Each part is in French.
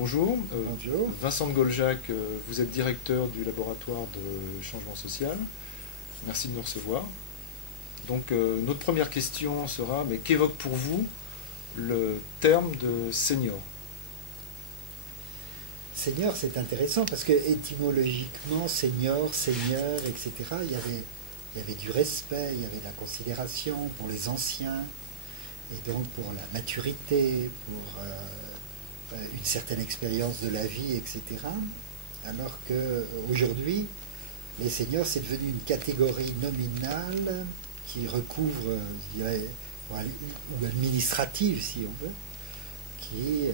Bonjour, Vincent de Goljac, vous êtes directeur du laboratoire de changement social. Merci de nous recevoir. Donc notre première question sera, mais qu'évoque pour vous le terme de senior? Senior, c'est intéressant parce que étymologiquement, senior, seigneur, etc., il y avait du respect, il y avait de la considération pour les anciens, et donc pour la maturité, pour une certaine expérience de la vie, etc. Alors qu'aujourd'hui, les seniors, c'est devenu une catégorie nominale qui recouvre, je dirais, ou administrative, si on veut, qui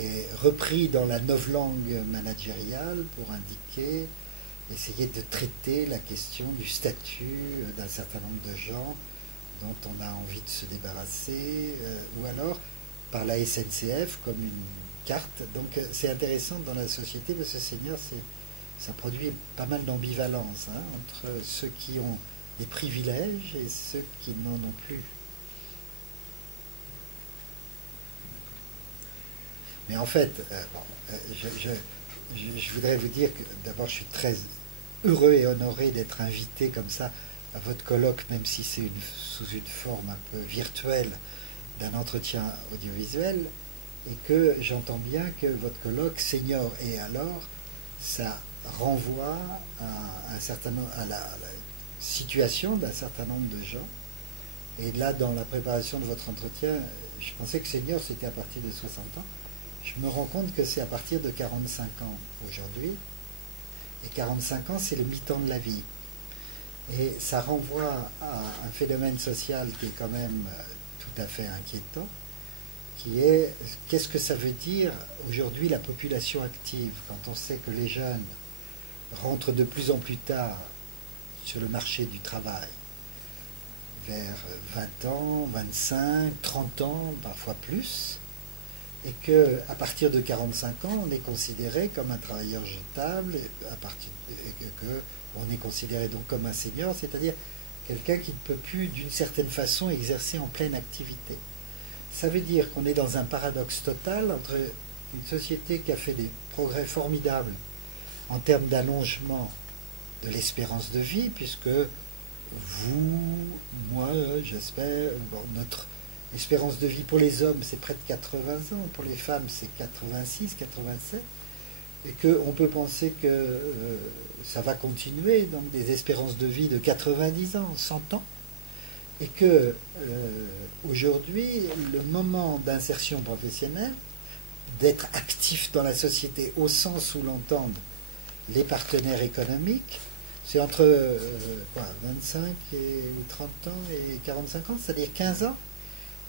est repris dans la novlangue managériale pour indiquer, essayer de traiter la question du statut d'un certain nombre de gens dont on a envie de se débarrasser, ou alors par la SNCF comme une carte. Donc c'est intéressant dans la société parce que senior, ça produit pas mal d'ambivalence entre ceux qui ont des privilèges et ceux qui n'en ont plus. Mais en fait, je voudrais vous dire que d'abord je suis très heureux et honoré d'être invité comme ça à votre colloque, même si c'est sous une forme un peu virtuelle d'un entretien audiovisuel, et que j'entends bien que votre colloque senior, et alors ça renvoie à la situation d'un certain nombre de gens. Et là, dans la préparation de votre entretien, je pensais que senior c'était à partir de 60 ans. Je me rends compte que c'est à partir de 45 ans aujourd'hui, et 45 ans c'est le mi-temps de la vie, et ça renvoie à un phénomène social qui est quand même tout à fait inquiétant, qui est qu'est-ce que ça veut dire aujourd'hui la population active, quand on sait que les jeunes rentrent de plus en plus tard sur le marché du travail, vers 20 ans, 25, 30 ans, parfois plus, et qu'à partir de 45 ans, on est considéré comme un travailleur jetable, et qu'on est considéré donc comme un senior, c'est-à-dire quelqu'un qui ne peut plus, d'une certaine façon, exercer en pleine activité. Ça veut dire qu'on est dans un paradoxe total entre une société qui a fait des progrès formidables en termes d'allongement de l'espérance de vie, puisque vous, moi, j'espère, notre espérance de vie pour les hommes, c'est près de 80 ans, pour les femmes, c'est 86, 87, et qu'on peut penser que ça va continuer, donc des espérances de vie de 90 ans, 100 ans, et que aujourd'hui, le moment d'insertion professionnelle, d'être actif dans la société au sens où l'entendent les partenaires économiques, c'est entre 25 ou 30 ans et 45 ans, c'est-à-dire 15 ans.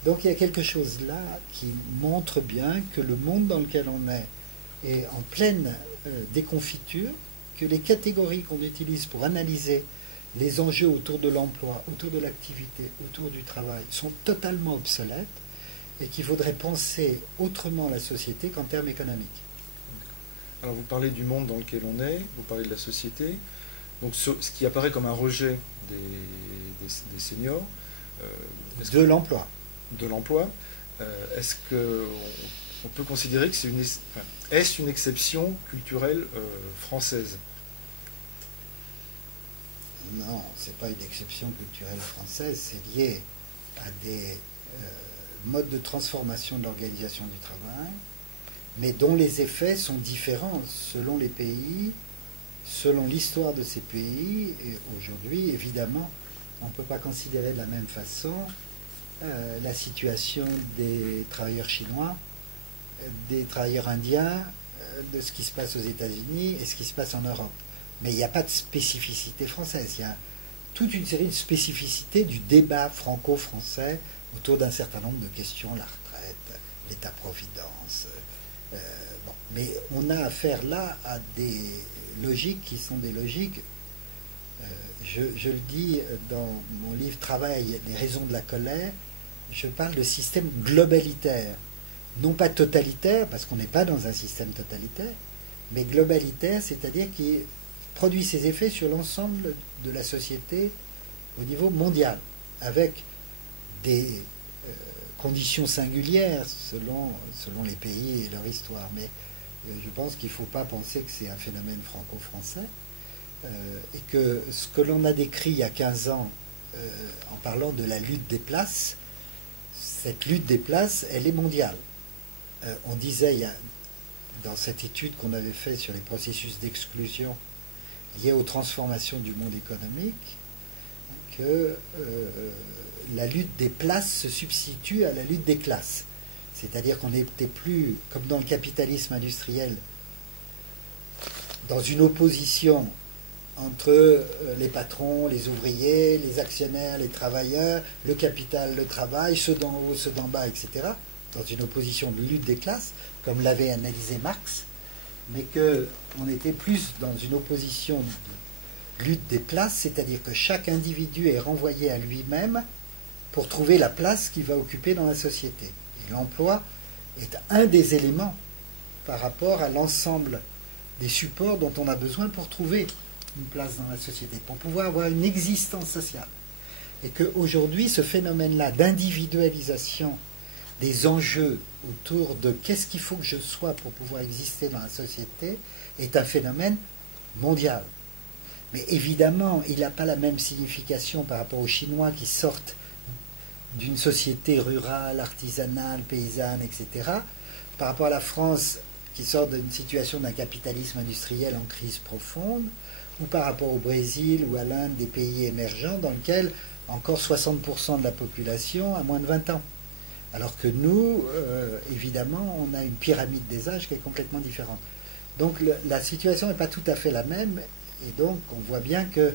Donc il y a quelque chose là qui montre bien que le monde dans lequel on est en pleine déconfiture, que les catégories qu'on utilise pour analyser les enjeux autour de l'emploi, autour de l'activité, autour du travail sont totalement obsolètes et qu'il faudrait penser autrement la société qu'en termes économiques. Alors vous parlez du monde dans lequel on est, vous parlez de la société, donc ce qui apparaît comme un rejet des seniors. De l'emploi. De l'emploi, est-ce qu'on peut considérer que est-ce une exception culturelle française? Non, ce n'est pas une exception culturelle française, c'est lié à des modes de transformation de l'organisation du travail, mais dont les effets sont différents selon les pays, selon l'histoire de ces pays, et aujourd'hui, évidemment, on ne peut pas considérer de la même façon la situation des travailleurs chinois, des travailleurs indiens, de ce qui se passe aux États-Unis et ce qui se passe en Europe. Mais il n'y a pas de spécificité française. Il y a toute une série de spécificités du débat franco-français autour d'un certain nombre de questions, la retraite, l'État-providence, Mais on a affaire là à des logiques qui sont des logiques, je le dis dans mon livre Travail, les raisons de la colère, je parle de système globalitaire. Non pas totalitaire, parce qu'on n'est pas dans un système totalitaire, mais globalitaire, c'est-à-dire qui produit ses effets sur l'ensemble de la société au niveau mondial, avec des conditions singulières selon les pays et leur histoire. Mais je pense qu'il ne faut pas penser que c'est un phénomène franco-français, et que ce que l'on a décrit il y a 15 ans en parlant de la lutte des places, cette lutte des places, elle est mondiale. On disait dans cette étude qu'on avait faite sur les processus d'exclusion liés aux transformations du monde économique, que la lutte des places se substitue à la lutte des classes. C'est-à-dire qu'on n'était plus, comme dans le capitalisme industriel, dans une opposition entre les patrons, les ouvriers, les actionnaires, les travailleurs, le capital, le travail, ceux d'en haut, ceux d'en bas, etc., dans une opposition de lutte des classes, comme l'avait analysé Marx, mais qu'on était plus dans une opposition de lutte des places, c'est-à-dire que chaque individu est renvoyé à lui-même pour trouver la place qu'il va occuper dans la société. Et l'emploi est un des éléments par rapport à l'ensemble des supports dont on a besoin pour trouver une place dans la société, pour pouvoir avoir une existence sociale. Et qu'aujourd'hui, ce phénomène-là d'individualisation des enjeux autour de qu'est-ce qu'il faut que je sois pour pouvoir exister dans la société est un phénomène mondial. Mais évidemment, il n'a pas la même signification par rapport aux Chinois qui sortent d'une société rurale, artisanale, paysanne, etc., par rapport à la France qui sort d'une situation d'un capitalisme industriel en crise profonde, ou par rapport au Brésil ou à l'Inde, des pays émergents dans lesquels encore 60% de la population a moins de 20 ans. Alors que nous, évidemment, on a une pyramide des âges qui est complètement différente. Donc la situation n'est pas tout à fait la même, et donc on voit bien que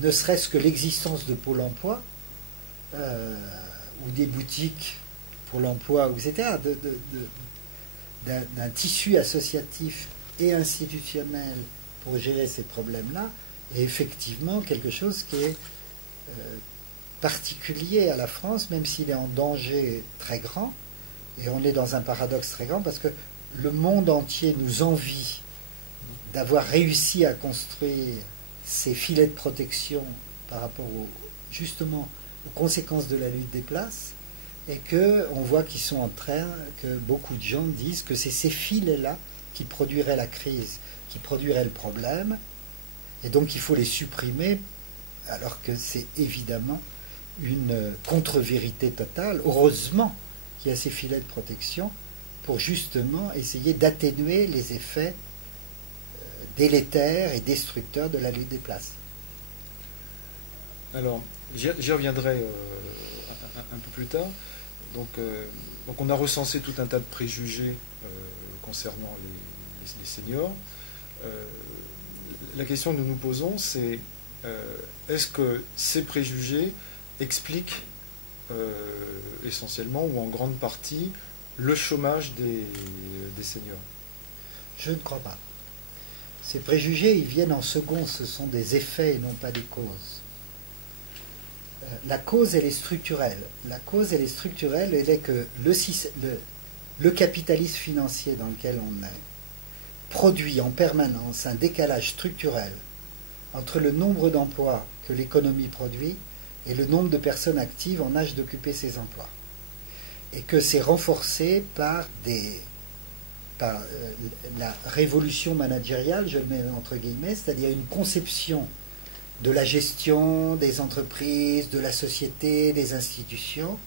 ne serait-ce que l'existence de Pôle emploi, ou des boutiques pour l'emploi, etc., d'un tissu associatif et institutionnel pour gérer ces problèmes-là, est effectivement quelque chose qui est particulier à la France, même s'il est en danger très grand, et on est dans un paradoxe très grand, parce que le monde entier nous envie d'avoir réussi à construire ces filets de protection par rapport justement aux conséquences de la lutte des places, et qu'on voit qu'ils sont en train, que beaucoup de gens disent que c'est ces filets-là qui produiraient la crise, qui produiraient le problème, et donc il faut les supprimer, alors que c'est évidemment une contre-vérité totale. Heureusement qu'il y a ces filets de protection pour justement essayer d'atténuer les effets délétères et destructeurs de la lutte des places. Alors, j'y reviendrai un peu plus tard. Donc on a recensé tout un tas de préjugés concernant les seniors. La question que nous nous posons, c'est est-ce que ces préjugés expliquent essentiellement ou en grande partie le chômage des seniors? Je ne crois pas. Ces préjugés, ils viennent en second, ce sont des effets et non pas des causes. La cause, elle est structurelle. La cause, elle est structurelle, elle est que le capitalisme financier dans lequel on est produit en permanence un décalage structurel entre le nombre d'emplois que l'économie produit et le nombre de personnes actives en âge d'occuper ces emplois. Et que c'est renforcé par la révolution managériale, je le mets entre guillemets, c'est-à-dire une conception de la gestion des entreprises, de la société, des institutions,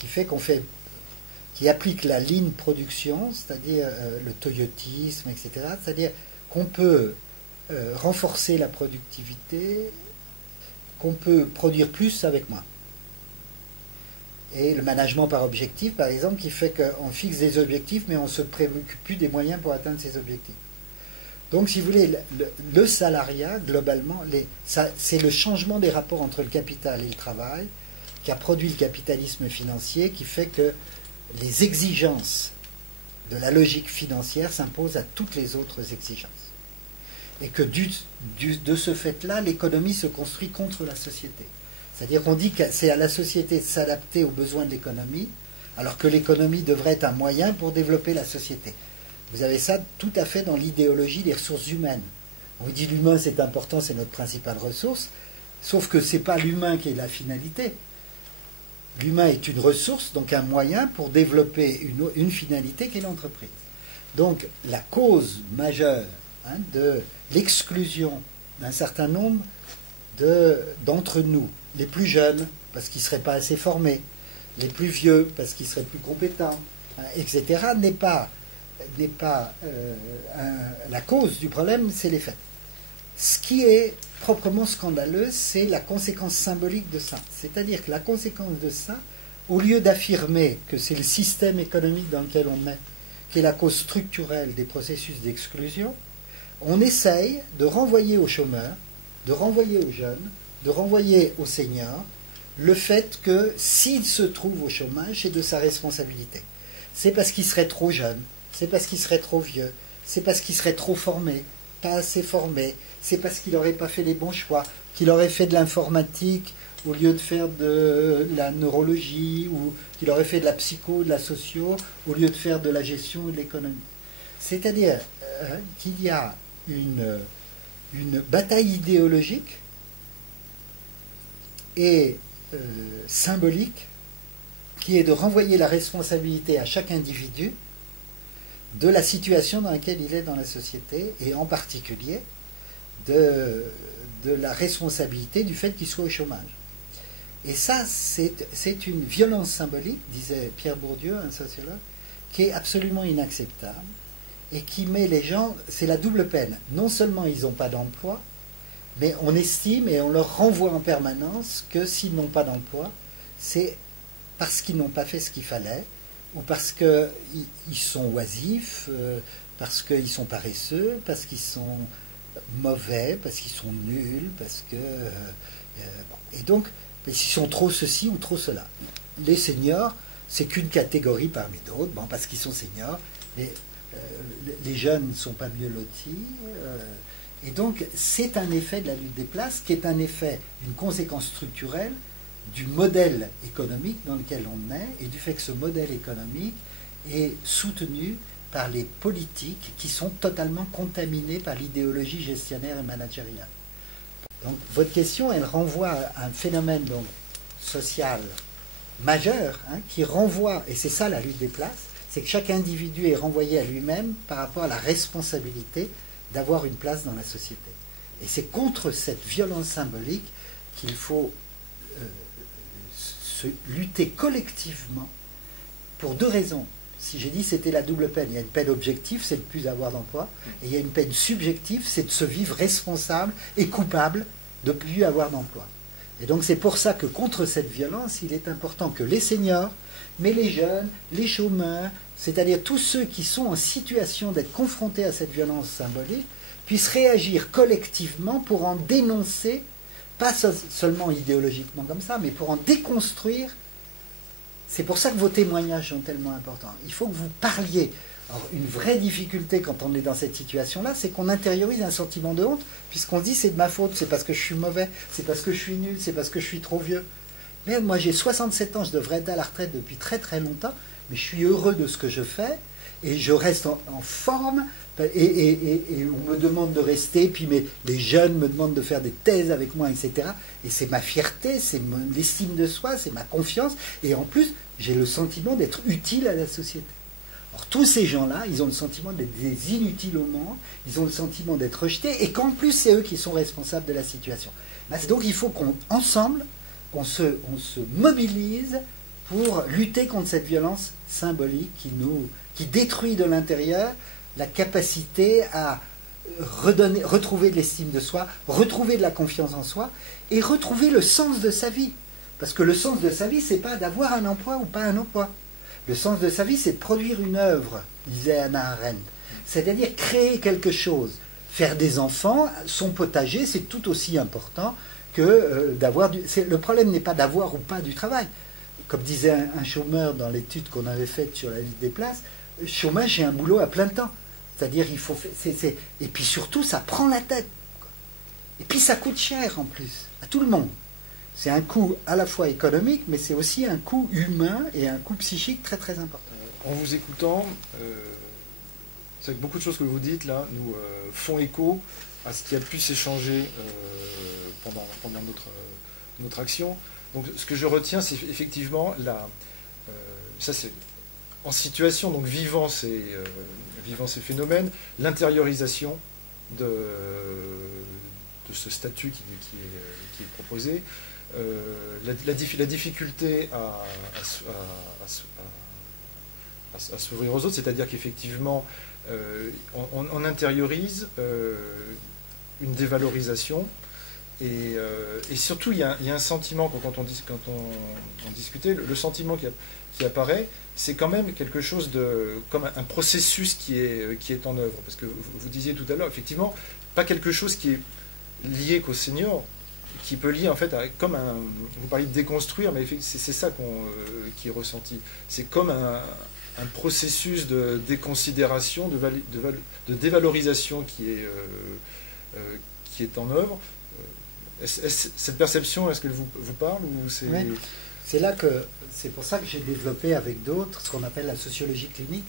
qui applique la ligne production, c'est-à-dire le toyotisme, etc., c'est-à-dire qu'on peut renforcer la productivité, qu'on peut produire plus avec moins. Et le management par objectif, par exemple, qui fait qu'on fixe des objectifs, mais on ne se préoccupe plus des moyens pour atteindre ces objectifs. Donc, si vous voulez, le salariat, globalement, c'est le changement des rapports entre le capital et le travail qui a produit le capitalisme financier, qui fait que les exigences de la logique financière s'impose à toutes les autres exigences. Et que de ce fait-là, l'économie se construit contre la société. C'est-à-dire qu'on dit que c'est à la société de s'adapter aux besoins de l'économie, alors que l'économie devrait être un moyen pour développer la société. Vous avez ça tout à fait dans l'idéologie des ressources humaines. On vous dit l'humain c'est important, c'est notre principale ressource, sauf que ce n'est pas l'humain qui est la finalité. L'humain est une ressource, donc un moyen pour développer une finalité qui est l'entreprise. Donc la cause majeure de l'exclusion d'un certain nombre d'entre nous, les plus jeunes, parce qu'ils ne seraient pas assez formés, les plus vieux, parce qu'ils seraient plus compétents, etc., n'est pas la cause du problème, c'est les faits. Ce qui est proprement scandaleux, c'est la conséquence symbolique de ça. C'est-à-dire que la conséquence de ça, au lieu d'affirmer que c'est le système économique dans lequel on est qui est la cause structurelle des processus d'exclusion, on essaye de renvoyer aux chômeurs, de renvoyer aux jeunes, de renvoyer aux seniors, le fait que s'ils se trouvent au chômage, c'est de sa responsabilité. C'est parce qu'ils seraient trop jeunes, c'est parce qu'ils seraient trop vieux, c'est parce qu'ils seraient trop formés, pas assez formés, c'est parce qu'il n'aurait pas fait les bons choix, qu'il aurait fait de l'informatique au lieu de faire de la neurologie, ou qu'il aurait fait de la psycho, de la socio, au lieu de faire de la gestion ou de l'économie. C'est-à-dire qu'il y a une bataille idéologique et symbolique qui est de renvoyer la responsabilité à chaque individu de la situation dans laquelle il est dans la société, et en particulier de la responsabilité du fait qu'il soit au chômage. Et ça, c'est une violence symbolique, disait Pierre Bourdieu, un sociologue, qui est absolument inacceptable et qui met les gens, c'est la double peine. Non seulement ils n'ont pas d'emploi, mais on estime et on leur renvoie en permanence que s'ils n'ont pas d'emploi, c'est parce qu'ils n'ont pas fait ce qu'il fallait, ou parce qu'ils sont oisifs, parce qu'ils sont paresseux, parce qu'ils sont mauvais, parce qu'ils sont nuls, parce que... et donc, ils sont trop ceci ou trop cela. Les seniors, c'est qu'une catégorie parmi d'autres, bon, parce qu'ils sont seniors. Les jeunes ne sont pas mieux lotis. Et donc, c'est un effet de la lutte des classes, qui est un effet, une conséquence structurelle du modèle économique dans lequel on est, et du fait que ce modèle économique est soutenu par les politiques qui sont totalement contaminées par l'idéologie gestionnaire et managériale. Donc, votre question, elle renvoie à un phénomène donc, social majeur, qui renvoie, et c'est ça la lutte des classes, c'est que chaque individu est renvoyé à lui-même par rapport à la responsabilité d'avoir une place dans la société. Et c'est contre cette violence symbolique qu'il faut lutter collectivement pour deux raisons. Si j'ai dit c'était la double peine, il y a une peine objective, c'est de ne plus avoir d'emploi, et il y a une peine subjective, c'est de se vivre responsable et coupable de ne plus avoir d'emploi. Et donc c'est pour ça que contre cette violence, il est important que les seniors, mais les jeunes, les chômeurs, c'est-à-dire tous ceux qui sont en situation d'être confrontés à cette violence symbolique, puissent réagir collectivement pour en dénoncer, pas seulement idéologiquement comme ça, mais pour en déconstruire. C'est pour ça que vos témoignages sont tellement importants. Il faut que vous parliez. Alors, une vraie difficulté quand on est dans cette situation-là, c'est qu'on intériorise un sentiment de honte, puisqu'on dit c'est de ma faute, c'est parce que je suis mauvais, c'est parce que je suis nul, c'est parce que je suis trop vieux. Merde, moi j'ai 67 ans, je devrais être à la retraite depuis très très longtemps, mais je suis heureux de ce que je fais, et je reste en forme, et on me demande de rester, puis les jeunes me demandent de faire des thèses avec moi, etc. Et c'est ma fierté, c'est l'estime de soi, c'est ma confiance, et en plus, j'ai le sentiment d'être utile à la société. Alors tous ces gens-là, ils ont le sentiment d'être des inutiles au monde, ils ont le sentiment d'être rejetés, et qu'en plus, c'est eux qui sont responsables de la situation. Donc il faut qu'ensemble, on se mobilise pour lutter contre cette violence symbolique qui détruit de l'intérieur la capacité à retrouver de l'estime de soi, retrouver de la confiance en soi, et retrouver le sens de sa vie. Parce que le sens de sa vie, c'est pas d'avoir un emploi ou pas un emploi. Le sens de sa vie, c'est de produire une œuvre, disait Hannah Arendt. C'est-à-dire créer quelque chose. Faire des enfants, son potager, c'est tout aussi important que d'avoir du... Le problème n'est pas d'avoir ou pas du travail. Comme disait un chômeur dans l'étude qu'on avait faite sur la lutte des places, chômage, j'ai un boulot à plein temps. C'est-à-dire, et puis surtout, ça prend la tête. Et puis ça coûte cher en plus, à tout le monde. C'est un coût à la fois économique, mais c'est aussi un coût humain et un coût psychique très très important. En vous écoutant, c'est que beaucoup de choses que vous dites là nous font écho à ce qui a pu s'échanger pendant notre action. Donc ce que je retiens, c'est effectivement ça c'est en situation, donc vivant ces phénomènes, l'intériorisation de ce statut qui est proposé, la difficulté à s'ouvrir aux autres, c'est-à-dire qu'effectivement on intériorise une dévalorisation et surtout il y a un sentiment quand on discutait, le sentiment qui apparaît, c'est quand même quelque chose comme un processus qui est en œuvre, parce que vous disiez tout à l'heure, effectivement, pas quelque chose qui est lié qu'au senior, qui peut lier en fait vous parliez de déconstruire, mais c'est ça qui est ressenti. C'est comme un processus de déconsidération, de dévalorisation qui est en œuvre. Cette perception, est-ce qu'elle vous parle ou c'est... Oui. C'est pour ça que j'ai développé avec d'autres ce qu'on appelle la sociologie clinique,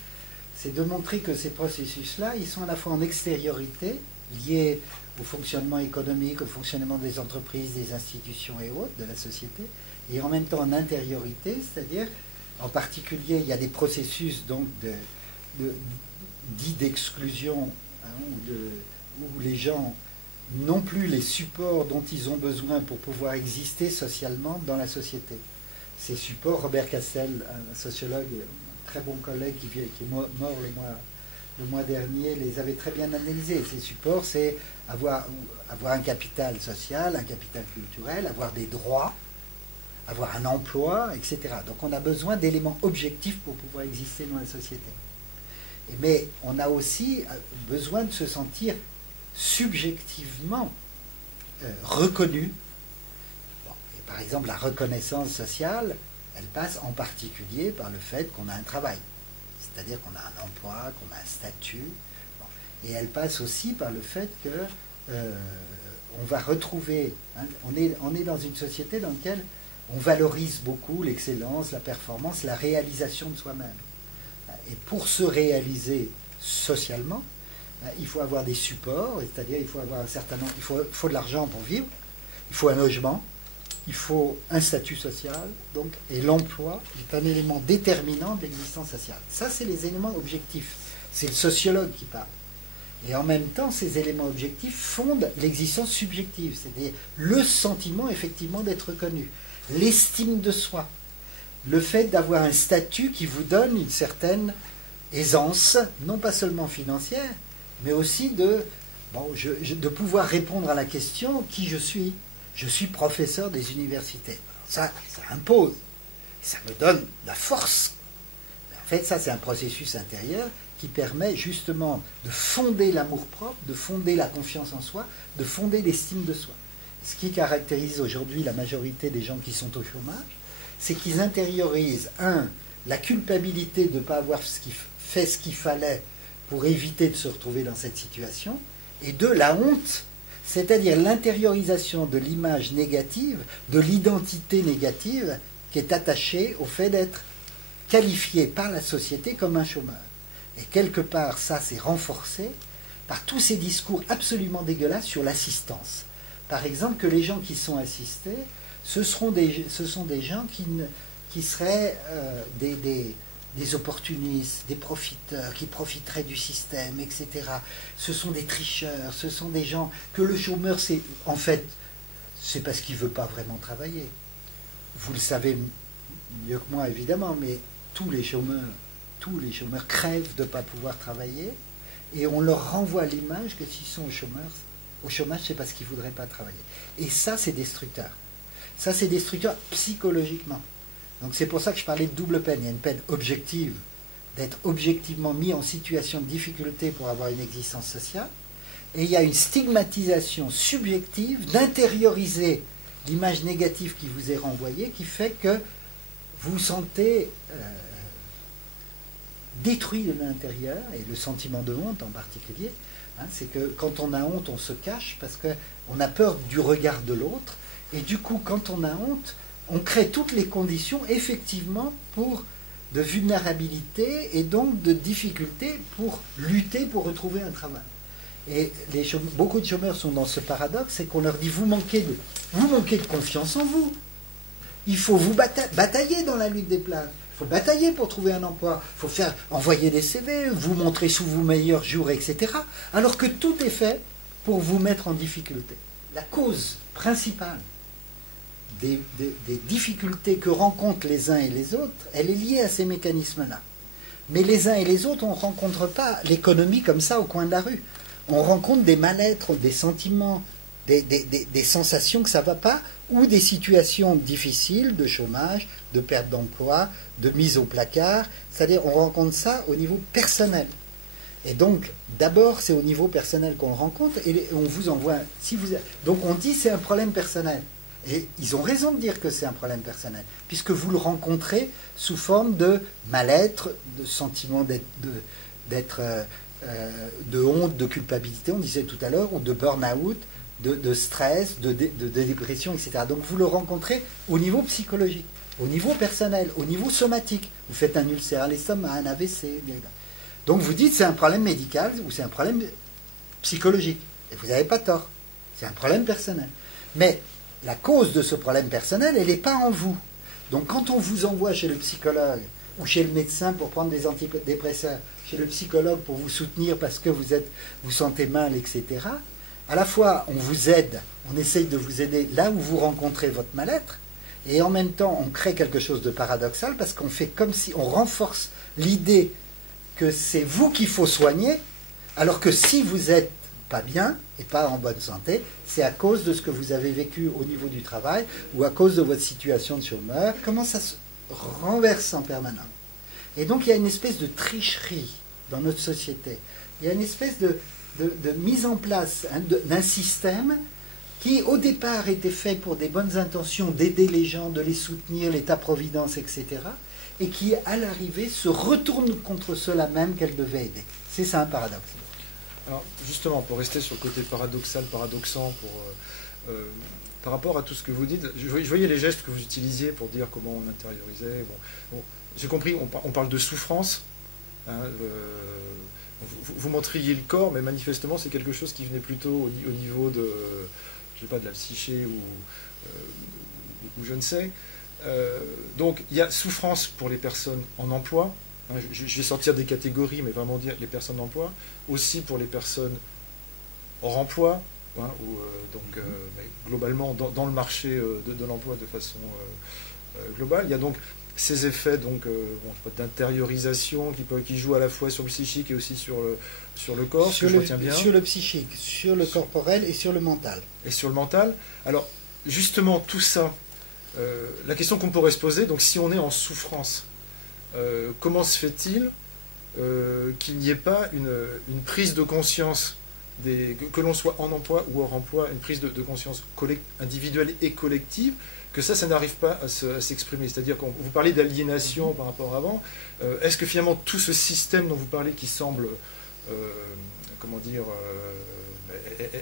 c'est de montrer que ces processus-là, ils sont à la fois en extériorité, liés au fonctionnement économique, au fonctionnement des entreprises, des institutions et autres, de la société, et en même temps en intériorité, c'est-à-dire, en particulier, il y a des processus donc dits d'exclusion, hein, où les gens n'ont plus les supports dont ils ont besoin pour pouvoir exister socialement dans la société. Ces supports, Robert Castel, un sociologue, un très bon collègue qui est mort le mois dernier, les avait très bien analysés. Ces supports, c'est avoir un capital social, un capital culturel, avoir des droits, avoir un emploi, etc. Donc on a besoin d'éléments objectifs pour pouvoir exister dans la société. Mais on a aussi besoin de se sentir subjectivement reconnu. Bon, et par exemple, la reconnaissance sociale, elle passe en particulier par le fait qu'on a un travail, c'est-à-dire qu'on a un emploi, qu'on a un statut. Bon. Et elle passe aussi par le fait que on va retrouver, hein, on est dans une société dans laquelle on valorise beaucoup l'excellence, la performance, la réalisation de soi-même. Et pour se réaliser socialement, il faut avoir des supports, c'est-à-dire il faut avoir un certain nombre, il faut de l'argent pour vivre, il faut un logement, il faut un statut social, donc, et l'emploi est un élément déterminant de l'existence sociale. Ça, c'est les éléments objectifs. C'est le sociologue qui parle. Et en même temps, ces éléments objectifs fondent l'existence subjective, c'est-à-dire le sentiment effectivement d'être reconnu, l'estime de soi, le fait d'avoir un statut qui vous donne une certaine aisance, non pas seulement financière, mais aussi de pouvoir répondre à la question qui je suis. Je suis professeur des universités. Ça impose. Ça me donne la force. En fait, ça, c'est un processus intérieur qui permet justement de fonder l'amour-propre, de fonder la confiance en soi, de fonder l'estime de soi. Ce qui caractérise aujourd'hui la majorité des gens qui sont au chômage, c'est qu'ils intériorisent, la culpabilité de ne pas avoir fait ce qu'il fallait pour éviter de se retrouver dans cette situation, et la honte, c'est-à-dire l'intériorisation de l'image négative, de l'identité négative qui est attachée au fait d'être qualifié par la société comme un chômeur. Et quelque part, ça c'est renforcé par tous ces discours absolument dégueulasses sur l'assistance. Par exemple, que les gens qui sont assistés, ce sont des gens qui seraient des opportunistes, des profiteurs, qui profiteraient du système, etc. Ce sont des tricheurs, ce sont des gens que le chômeur, en fait, c'est parce qu'il ne veut pas vraiment travailler. Vous le savez mieux que moi, évidemment, mais tous les chômeurs crèvent de ne pas pouvoir travailler, et on leur renvoie l'image que s'ils sont au chômage, c'est parce qu'ils ne voudraient pas travailler. Et ça, c'est destructeur. Ça, c'est destructeur psychologiquement. Donc c'est pour ça que je parlais de double peine. Il y a une peine objective, d'être objectivement mis en situation de difficulté pour avoir une existence sociale, et il y a une stigmatisation subjective d'intérioriser l'image négative qui vous est renvoyée, qui fait que vous vous sentez détruit de l'intérieur, et le sentiment de honte en particulier. Hein, c'est que quand on a honte, on se cache parce qu'on a peur du regard de l'autre. Et du coup, quand on a honte, on crée toutes les conditions, effectivement, de vulnérabilité et donc de difficulté pour lutter, pour retrouver un travail. Et beaucoup de chômeurs sont dans ce paradoxe, c'est qu'on leur dit vous manquez de confiance en vous. Il faut vous batailler dans la lutte des places. Il faut batailler pour trouver un emploi. Il faut envoyer des CV, vous montrer sous vos meilleurs jours, etc. Alors que tout est fait pour vous mettre en difficulté. La cause principale des difficultés que rencontrent les uns et les autres, elle est liée à ces mécanismes-là. Mais les uns et les autres, on ne rencontre pas l'économie comme ça au coin de la rue. On rencontre des mal-être, des sentiments, des sensations que ça ne va pas, ou des situations difficiles de chômage, de perte d'emploi, de mise au placard. C'est-à-dire on rencontre ça au niveau personnel. Et donc, d'abord, c'est au niveau personnel qu'on le rencontre, et on vous envoie... Donc on dit c'est un problème personnel. Et ils ont raison de dire que c'est un problème personnel, puisque vous le rencontrez sous forme de mal-être, de sentiment de honte, de culpabilité, on disait tout à l'heure, ou de burn-out, de stress, de dépression, etc. Donc vous le rencontrez au niveau psychologique, au niveau personnel, au niveau somatique. Vous faites un ulcère à l'estomac, un AVC. Donc vous dites c'est un problème médical ou c'est un problème psychologique. Et vous n'avez pas tort. C'est un problème personnel. Mais la cause de ce problème personnel, elle n'est pas en vous. Donc quand on vous envoie chez le psychologue ou chez le médecin pour prendre des antidépresseurs, chez le psychologue pour vous soutenir parce que vous sentez mal, etc., à la fois on vous aide, on essaye de vous aider là où vous rencontrez votre mal-être, et en même temps on crée quelque chose de paradoxal parce qu'on fait comme si on renforce l'idée que c'est vous qu'il faut soigner, alors que si vous êtes pas bien et pas en bonne santé, c'est à cause de ce que vous avez vécu au niveau du travail ou à cause de votre situation de chômeur. Comment ça se renverse en permanence. Et donc il y a une espèce de tricherie dans notre société. Il y a une espèce de mise en place d'un système qui au départ était fait pour des bonnes intentions d'aider les gens, de les soutenir, l'État-providence, etc., et qui à l'arrivée se retourne contre ceux-là même qu'elle devait aider. C'est ça un paradoxe. Alors justement, pour rester sur le côté paradoxal, paradoxant, par rapport à tout ce que vous dites, je voyais les gestes que vous utilisiez pour dire comment on intériorisait. Bon, j'ai compris, on parle de souffrance. Hein, vous montriez le corps, mais manifestement c'est quelque chose qui venait plutôt au niveau de, je sais pas, de la psyché ou je ne sais. Donc il y a souffrance pour les personnes en emploi. Je vais sortir des catégories, mais vraiment dire les personnes en emploi, aussi pour les personnes hors emploi, hein, mais globalement dans le marché de l'emploi de façon globale. Il y a donc ces effets d'intériorisation qui jouent à la fois sur le psychique et aussi sur le corps, sur le psychique, sur le corporel et sur le mental. Et sur le mental. Alors, justement, tout ça, la question qu'on pourrait se poser, donc si on est en souffrance, comment se fait-il qu'il n'y ait pas une prise de conscience, que l'on soit en emploi ou hors emploi, une prise de conscience individuelle et collective, que ça n'arrive pas à s'exprimer. C'est-à-dire qu'on vous parlez d'aliénation par rapport à avant. Est-ce que finalement tout ce système dont vous parlez qui semble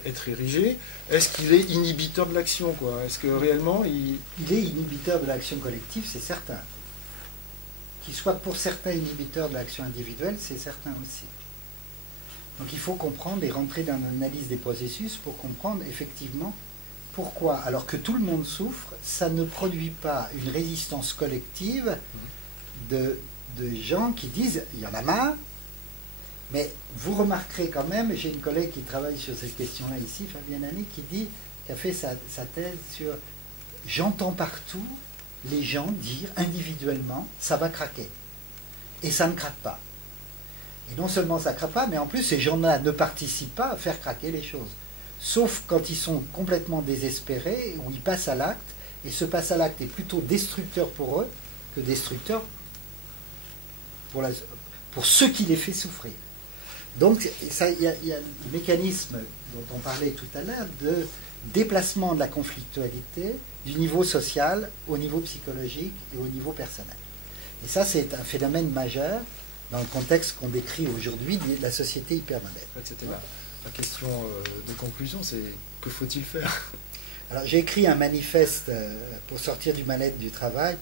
être érigé, est-ce qu'il est inhibiteur de l'action, quoi? Est-ce que réellement il est inhibiteur de l'action collective, c'est certain. Qu'il soit pour certains inhibiteur de l'action individuelle, c'est certain aussi. Donc il faut comprendre et rentrer dans l'analyse des processus pour comprendre effectivement pourquoi, alors que tout le monde souffre, ça ne produit pas une résistance collective de gens qui disent il y en a marre. Mais vous remarquerez quand même, j'ai une collègue qui travaille sur cette question-là ici, Fabienne Annick, qui a fait sa thèse sur j'entends partout les gens dire individuellement ça va craquer. Et ça ne craque pas. Et non seulement ça ne craque pas, mais en plus ces gens-là ne participent pas à faire craquer les choses. Sauf quand ils sont complètement désespérés, où ils passent à l'acte, et ce passe à l'acte est plutôt destructeur pour eux que destructeur pour ceux qui les fait souffrir. Donc il y a le mécanisme dont on parlait tout à l'heure de déplacement de la conflictualité du niveau social au niveau psychologique et au niveau personnel. Et ça, c'est un phénomène majeur dans le contexte qu'on décrit aujourd'hui de la société hypermoderne. En fait, c'était la question de conclusion, c'est que faut-il faire? Alors j'ai écrit un manifeste pour sortir du mal-être du travail,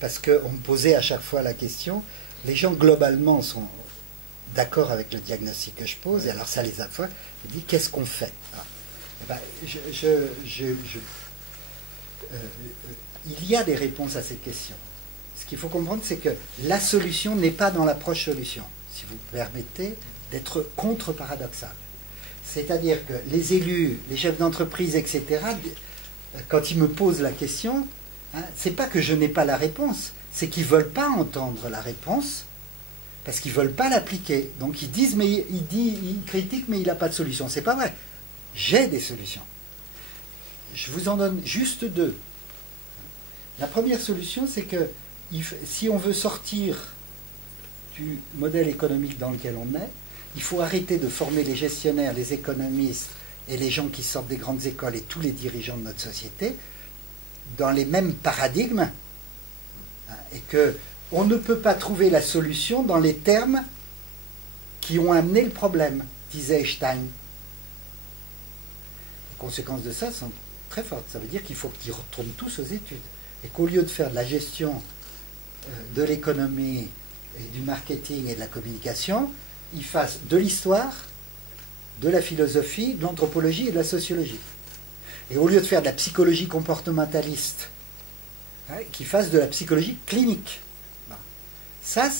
parce qu'on me posait à chaque fois la question. Les gens globalement sont d'accord avec le diagnostic que je pose, et alors ça les affole. Je dis, qu'est-ce qu'on fait? Il y a des réponses à cette question. Ce qu'il faut comprendre, c'est que la solution n'est pas dans l'approche solution, si vous permettez d'être contre-paradoxal. C'est-à-dire que les élus, les chefs d'entreprise, etc., quand ils me posent la question, c'est pas que je n'ai pas la réponse, c'est qu'ils ne veulent pas entendre la réponse, parce qu'ils ne veulent pas l'appliquer. Donc ils disent, mais ils critiquent, mais il n'a pas de solution. C'est pas vrai. J'ai des solutions. Je vous en donne juste deux. La première solution, c'est que si on veut sortir du modèle économique dans lequel on est, il faut arrêter de former les gestionnaires, les économistes et les gens qui sortent des grandes écoles et tous les dirigeants de notre société dans les mêmes paradigmes, et qu'on ne peut pas trouver la solution dans les termes qui ont amené le problème, disait Einstein. Les conséquences de ça sont très fortes. Ça veut dire qu'il faut qu'ils retournent tous aux études, et qu'au lieu de faire de la gestion de l'économie et du marketing et de la communication, ils fassent de l'histoire, de la philosophie, de l'anthropologie et de la sociologie. Et au lieu de faire de la psychologie comportementaliste, qu'ils fassent de la psychologie clinique. Bon. Ça,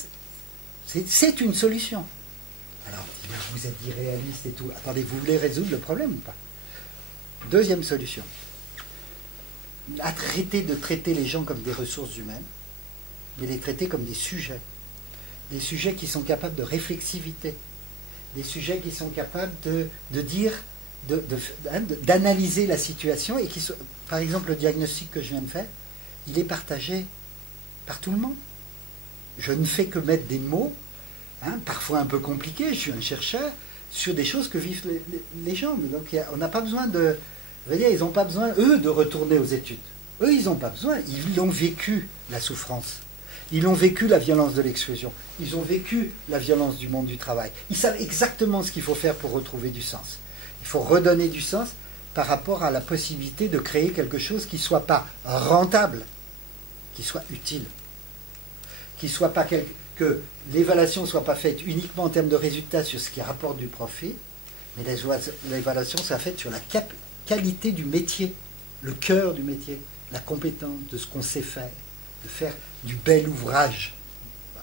c'est une solution. Alors, vous êtes irréaliste et tout. Attendez, vous voulez résoudre le problème ou pas? Deuxième solution. Arrêter de traiter les gens comme des ressources humaines, mais les traiter comme des sujets. Des sujets qui sont capables de réflexivité. Des sujets qui sont capables de dire, d'analyser la situation, et qui sont, par exemple, le diagnostic que je viens de faire, il est partagé par tout le monde. Je ne fais que mettre des mots, parfois un peu compliqués, je suis un chercheur, sur des choses que vivent les gens. Donc on n'a pas besoin de... Vous voyez, ils n'ont pas besoin, eux, de retourner aux études. Eux, ils n'ont pas besoin. Ils ont vécu la souffrance. Ils ont vécu la violence de l'exclusion. Ils ont vécu la violence du monde du travail. Ils savent exactement ce qu'il faut faire pour retrouver du sens. Il faut redonner du sens par rapport à la possibilité de créer quelque chose qui ne soit pas rentable, qui soit utile, qui soit pas que l'évaluation ne soit pas faite uniquement en termes de résultats sur ce qui rapporte du profit, mais l'évaluation soit faite sur la qualité du métier, le cœur du métier, la compétence de ce qu'on sait faire, de faire du bel ouvrage. Vous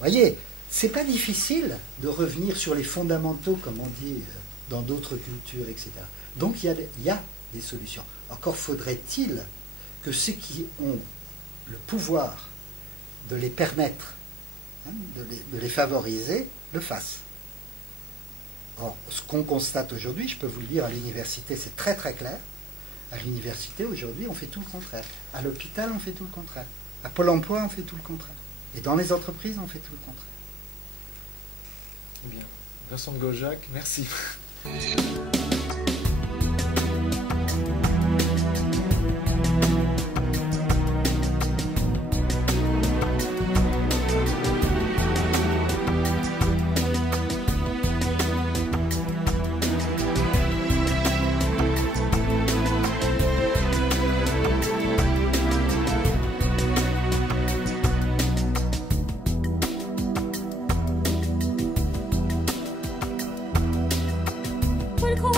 voyez, c'est pas difficile de revenir sur les fondamentaux, comme on dit dans d'autres cultures, etc. Donc il y a des solutions. Encore faudrait-il que ceux qui ont le pouvoir de les permettre, de les favoriser, le fassent. Or, ce qu'on constate aujourd'hui, je peux vous le dire, à l'université, c'est très très clair. À l'université, aujourd'hui, on fait tout le contraire. À l'hôpital, on fait tout le contraire. À Pôle emploi, on fait tout le contraire. Et dans les entreprises, on fait tout le contraire. Eh bien, Vincent de Goljac, merci. Pourquoi